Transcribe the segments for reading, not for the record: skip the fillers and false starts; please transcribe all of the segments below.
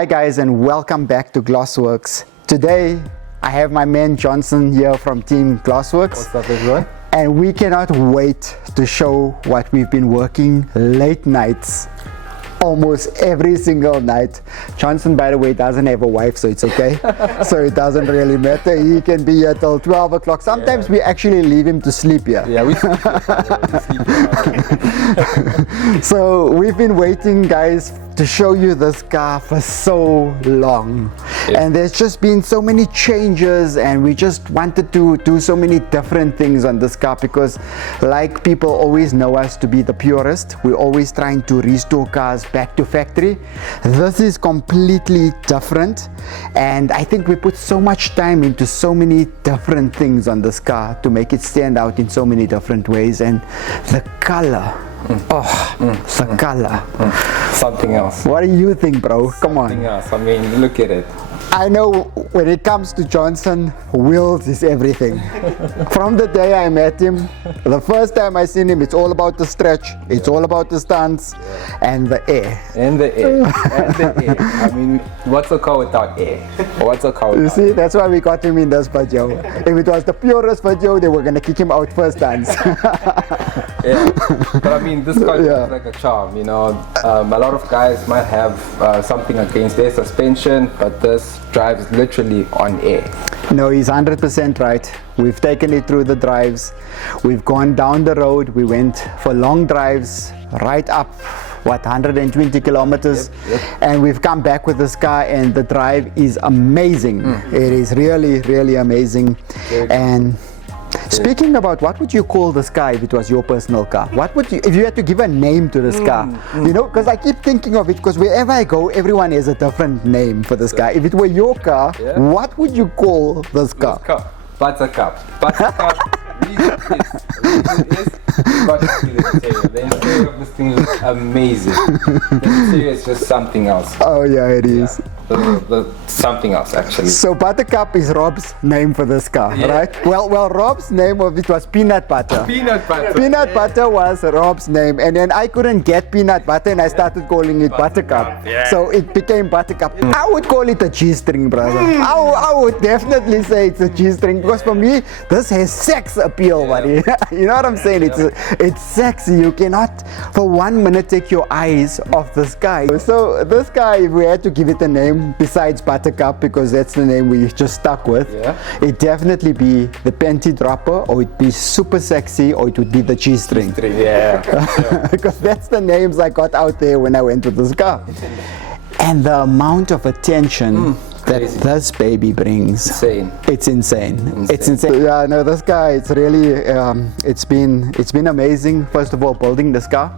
Hi guys, and welcome back to Glossworx. Today I have my man Johnson here from team Glossworx. What's up everyone? And we cannot wait to show what we've been working late nights, almost every single night. Johnson, by the way, doesn't have a wife, so it's okay. So it doesn't really matter. He can be here till 12 o'clock. Sometimes we actually leave him to sleep here. Yeah, we sleep here. So we've been waiting, guys, to show you this car for so long. Yeah. And there's just been so many changes, and we just wanted to do so many different things on this car because, like, people always know us to be the purist. We're always trying to restore cars back to factory. This is completely different, and I think we put so much time into so many different things on this car to make it stand out in so many different ways. And the color, the color. Something else. What do you think, bro? Come on. Something else. I mean, look at it. I know when it comes to Johnson, wheels is everything. From the day I met him, the first time I seen him, it's all about the stretch, it's all about the stance, and the air. And the air. And the air. I mean, what's a car without air? What's a car without You see, that's why we got him in this video. If it was the purest video, they were gonna kick him out first dance. Yeah. But I mean, this car Yeah. is like a charm, you know. A lot of guys might have something against their suspension, but this drives literally on air. No, he's 100% right. We've taken it through the drives. We've gone down the road. We went for long drives, right up, 120 kilometers. Yep. And we've come back with this car, and the drive is amazing. It is really, really amazing. And speaking about, what would you call this car if it was your personal car? What would you, if you had to give a name to this car? You know, because I keep thinking of it, because wherever I go, everyone has a different name for this car. If it were your car, what would you call this car? Buttercup. Buttercup. Reason is got to see the interior. The interior of this thing looks amazing. The interior is just something else. Oh yeah, it is. Something else actually. So Buttercup is Rob's name for this car, right? Well, Rob's name of it was Peanut Butter. Peanut butter. Peanut Butter was Rob's name, and then I couldn't get Peanut Butter, and I started calling it Buttercup. So it became Buttercup. I would call it a G-string, brother. I would definitely say it's a G-string, because for me, this has sex appeal, buddy. You know what I'm saying? It's sexy. You cannot for 1 minute take your eyes off this guy. So this guy, if we had to give it a name besides Buttercup, because that's the name we just stuck with, it'd definitely be the panty dropper, or it'd be super sexy, or it would be the G-string. Because that's the names I got out there when I went with this car. And the amount of attention that this baby brings, it's insane. It's insane. Yeah, no, this guy, it's really it's been amazing, first of all, building this car,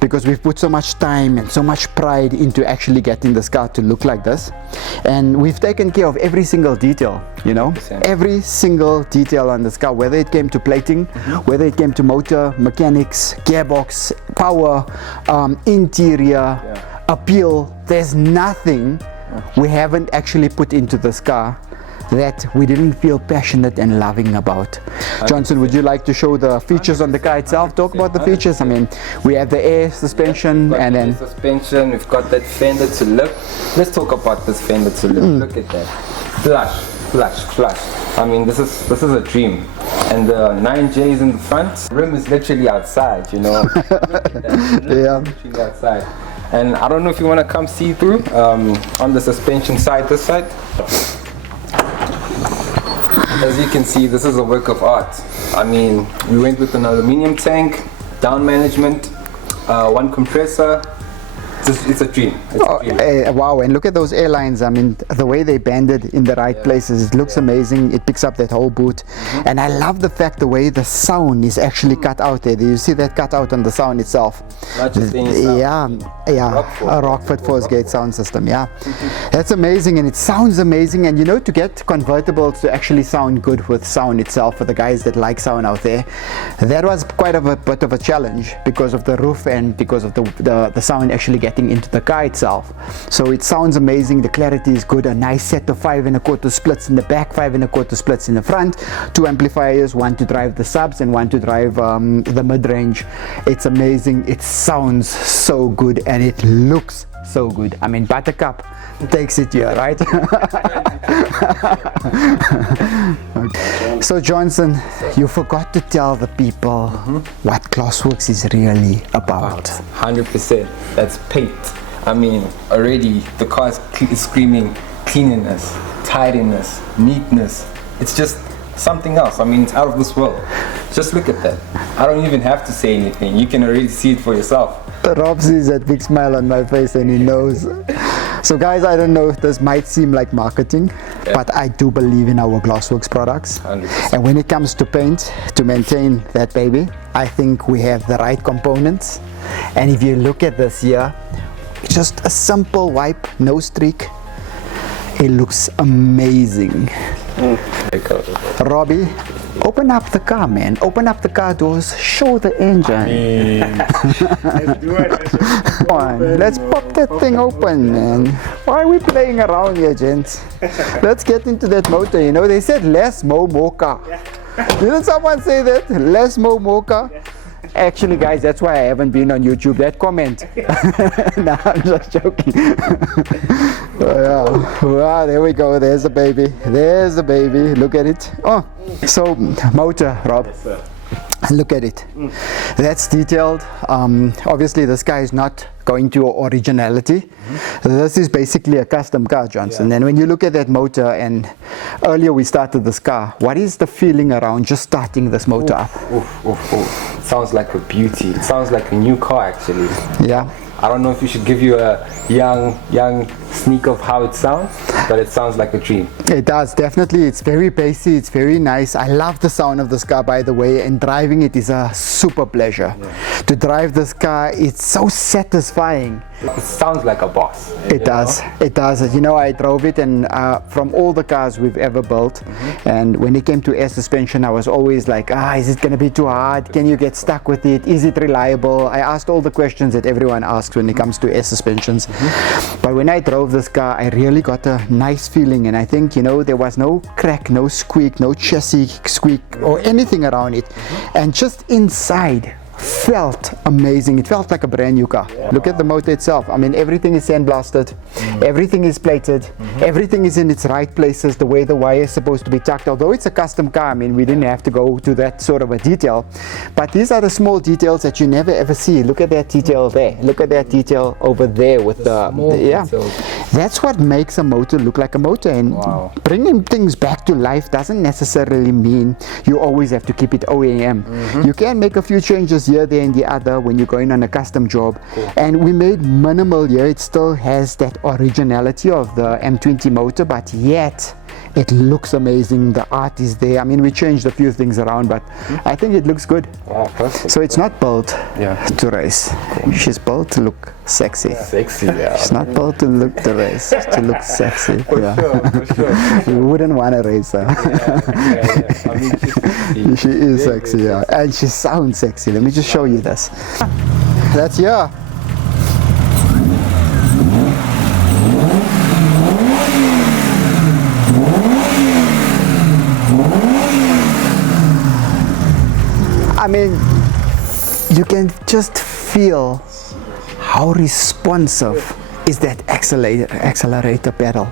because we've put so much time and so much pride into actually getting this car to look like this, and we've taken care of every single detail, you know, every single detail on this car, whether it came to plating, whether it came to motor, mechanics, gearbox, power, interior, appeal. There's nothing we haven't actually put into this car that we didn't feel passionate and loving about. Johnson, would you like to show the features on the car itself? Talk about the features. I mean, we have the air suspension, and then suspension. We've got that fender to lift. Let's talk about this fender to lift. Look at that, flush. I mean, this is a dream. And the 9Js in the front, rim is literally outside. You know, look at that. Literally outside. And I don't know if you want to come see through on the suspension side, this side. As you can see, this is a work of art. I mean, we went with an aluminum tank, down management, one compressor. It's a dream. Wow, and look at those airlines. I mean, the way they banded in the right places, it looks amazing. It picks up that whole boot. And I love the fact the way the sound is actually cut out there. Do you see that cut out on the sound itself? Not just any sound. A Rockford Force Gate sound system, That's amazing, and it sounds amazing. And you know, to get convertibles to actually sound good with sound itself, for the guys that like sound out there, that was quite a bit of a challenge, because of the roof and because of the sound actually getting into the car itself. So it sounds amazing, the clarity is good, a nice set of 5 1/4 splits in the back, 5 1/4 splits in the front, 2 amplifiers, one to drive the subs and one to drive the mid-range. It's amazing, it sounds so good, and it looks so good. I mean, Buttercup takes it here, right? Okay. So Johnson, you forgot to tell the people what Glossworx is really about. 100%. That's paint. I mean, already the car is screaming cleanliness, tidiness, neatness. It's just something else. I mean, it's out of this world. Just look at that. I don't even have to say anything. You can already see it for yourself. Rob sees that big smile on my face and he knows. So guys, I don't know if this might seem like marketing, but I do believe in our Glossworx products. 100%. And when it comes to paint, to maintain that baby, I think we have the right components. And if you look at this here, just a simple wipe, no streak. It looks amazing. Robbie, open up the car, man. Open up the car doors, show the engine. Let's do it. Come on, let's pop that thing open, man. Why are we playing around here, gents? Let's get into that motor. You know, they said less mo, more car. Didn't someone say that? Less mo, more car? Actually, guys, that's why I haven't been on YouTube. That comment. No, I'm just joking. Wow, there we go. There's the baby. There's the baby. Look at it. Oh, so motor, Rob. Yes, sir. Look at it. That's detailed. Obviously, this car is not going to originality. This is basically a custom car, Johnson. And when you look at that motor, and earlier we started this car, what is the feeling around just starting this motor up? Sounds like a beauty. It sounds like a new car, actually. Yeah. I don't know if you should give you a young sneak of how it sounds, but it sounds like a dream. It does, definitely. It's very bassy, it's very nice. I love the sound of this car, by the way, and driving it is a super pleasure. To drive this car, it's so satisfying. It sounds like a boss. It does. It does. You know, I drove it, and from all the cars we've ever built, and when it came to air suspension, I was always like, is it going to be too hard? Can you get stuck with it? Is it reliable? I asked all the questions that everyone asks when it comes to air suspensions. But when I drove this car, I really got a nice feeling, and I think, you know, there was no crack, no squeak, no chassis squeak or anything around it. And just inside, felt amazing. It felt like a brand new car. Look at the motor itself. I mean, everything is sandblasted, everything is plated, everything is in its right places, the way the wire is supposed to be tucked. Although it's a custom car, I mean, we didn't have to go to that sort of a detail, but these are the small details that you never ever see. Look at that detail there. Look at that detail over there with the details. That's what makes a motor look like a motor. And bringing things back to life doesn't necessarily mean you always have to keep it OEM. You can make a few changes here, there, and the other when you're going on a custom job. And we made minimal here. It still has that originality of the M20 motor, but yet it looks amazing. The art is there. I mean, we changed a few things around, but I think it looks good. Perfect. So it's not built to race. She's built to look sexy. Sexy, yeah. She's not built to look to race, to look sexy. For sure. You wouldn't want to race her. I mean, she's sexy. She is sexy, yeah. And she sounds sexy. Let me just show you this. That's yeah. I mean, you can just feel how responsive is that accelerator pedal.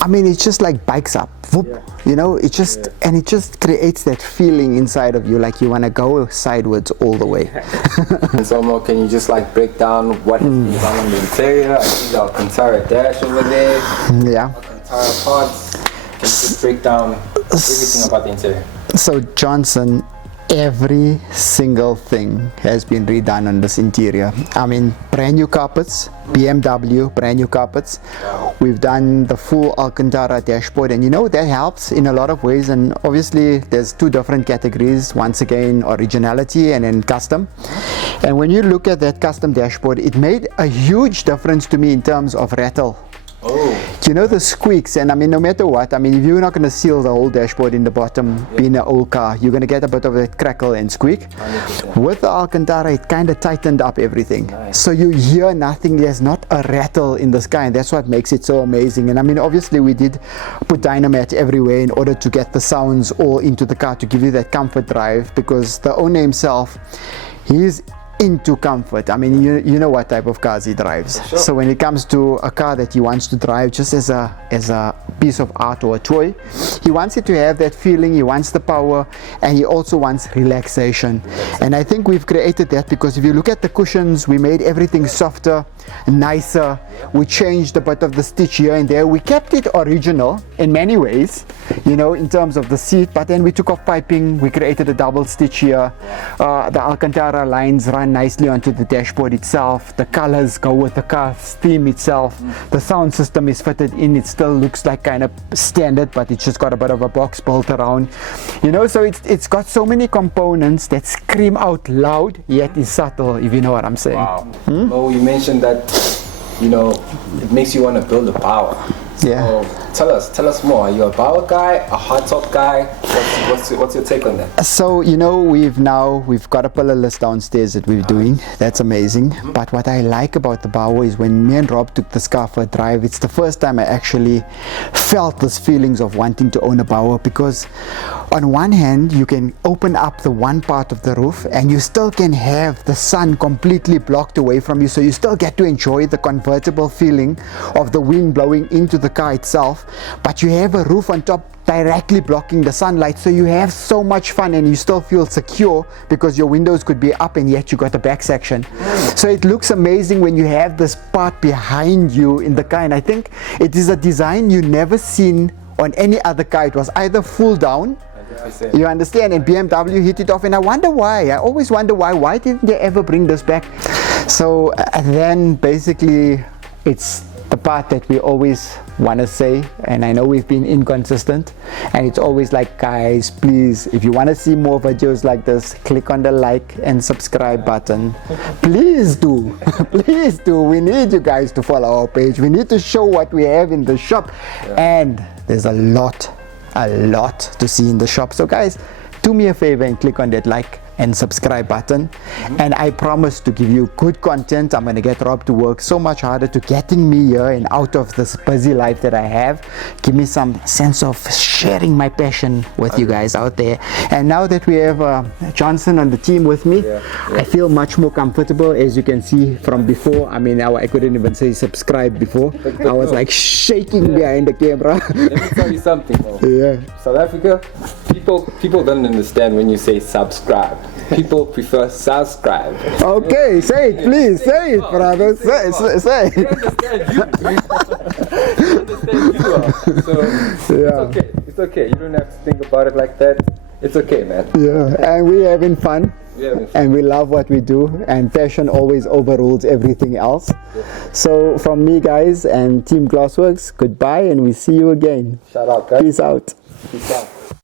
I mean, it's just like bikes up, whoop, you know, it just creates that feeling inside of you, like you want to go sideways all the way. So Mo, can you just like break down what has been done on the interior? I see the Alcantara dash over there. Yeah. Alcantara parts. Can you just break down everything about the interior? So Johnson, every single thing has been redone on this interior. I mean, brand new carpets, BMW, brand new carpets. We've done the full Alcantara dashboard, and you know, that helps in a lot of ways. And obviously there's two different categories. Once again, originality and then custom. And when you look at that custom dashboard, it made a huge difference to me in terms of rattle. You know, the squeaks, and I mean, no matter what, I mean, if you're not going to seal the whole dashboard in the bottom, being an old car, you're going to get a bit of that crackle and squeak. 100%. With the Alcantara, it kind of tightened up everything. Nice. So you hear nothing, there's not a rattle in the sky, and that's what makes it so amazing. And I mean, obviously we did put Dynamat everywhere in order to get the sounds all into the car to give you that comfort drive, because the owner himself, he's into comfort. I mean, you know what type of cars he drives. Sure. So when it comes to a car that he wants to drive just as a piece of art or a toy, he wants it to have that feeling, he wants the power, and he also wants relaxation. And I think we've created that because if you look at the cushions, we made everything softer, nicer. We changed a bit of the stitch here and there. We kept it original in many ways, you know, in terms of the seat, but then we took off piping, we created a double stitch here. The Alcantara lines run nicely onto the dashboard itself. The colors go with the car's theme itself. The sound system is fitted in. It still looks like kind of standard, but it's just got a bit of a box built around, you know. So it's got so many components that scream out loud yet is subtle, if you know what I'm saying. Wow. Oh, you mentioned that, you know, it makes you want to build a Baur. Yeah. So tell us more. Are you a Baur guy, a hardtop guy? What's your take on that? So, you know, we've got a pillar list downstairs that we're doing. That's amazing. But what I like about the Baur is when me and Rob took this car for a drive, it's the first time I actually felt these feelings of wanting to own a Baur, because on one hand you can open up the one part of the roof and you still can have the sun completely blocked away from you, so you still get to enjoy the convertible feeling of the wind blowing into the car itself, but you have a roof on top directly blocking the sunlight, so you have so much fun and you still feel secure because your windows could be up and yet you got the back section. So it looks amazing when you have this part behind you in the car, and I think it is a design you never seen on any other car. It was either full down, you understand, and BMW hit it off, and I wonder why. I always wonder why didn't they ever bring this back? So then basically it's the part that we always want to say, and I know we've been inconsistent, and it's always like, guys, please, if you want to see more videos like this, click on the like and subscribe button. Please do. Please do. We need you guys to follow our page. We need to show what we have in the shop, and there's a lot to see in the shop. So guys, do me a favor and click on that like and subscribe button, and I promise to give you good content. I'm going to get Rob to work so much harder to getting me here and out of this busy life that I have. Give me some sense of sharing my passion with you guys out there. And now that we have Johnson on the team with me, I feel much more comfortable, as you can see from before. I mean, I couldn't even say subscribe before. I was like shaking behind the camera. Let me tell you something, bro. Yeah. South Africa, people don't understand when you say subscribe. People prefer subscribe. Okay, say it, please. Say it, brother. Say it. They understand you. They understand you well. So Yeah. it's okay. You don't have to think about it like that. It's okay, man. Yeah, and we're having fun. And we love what we do, and passion always overrules everything else. So from me, guys, and Team Glossworx, goodbye, and we see you again. Shout out, guys. Peace out. Peace out.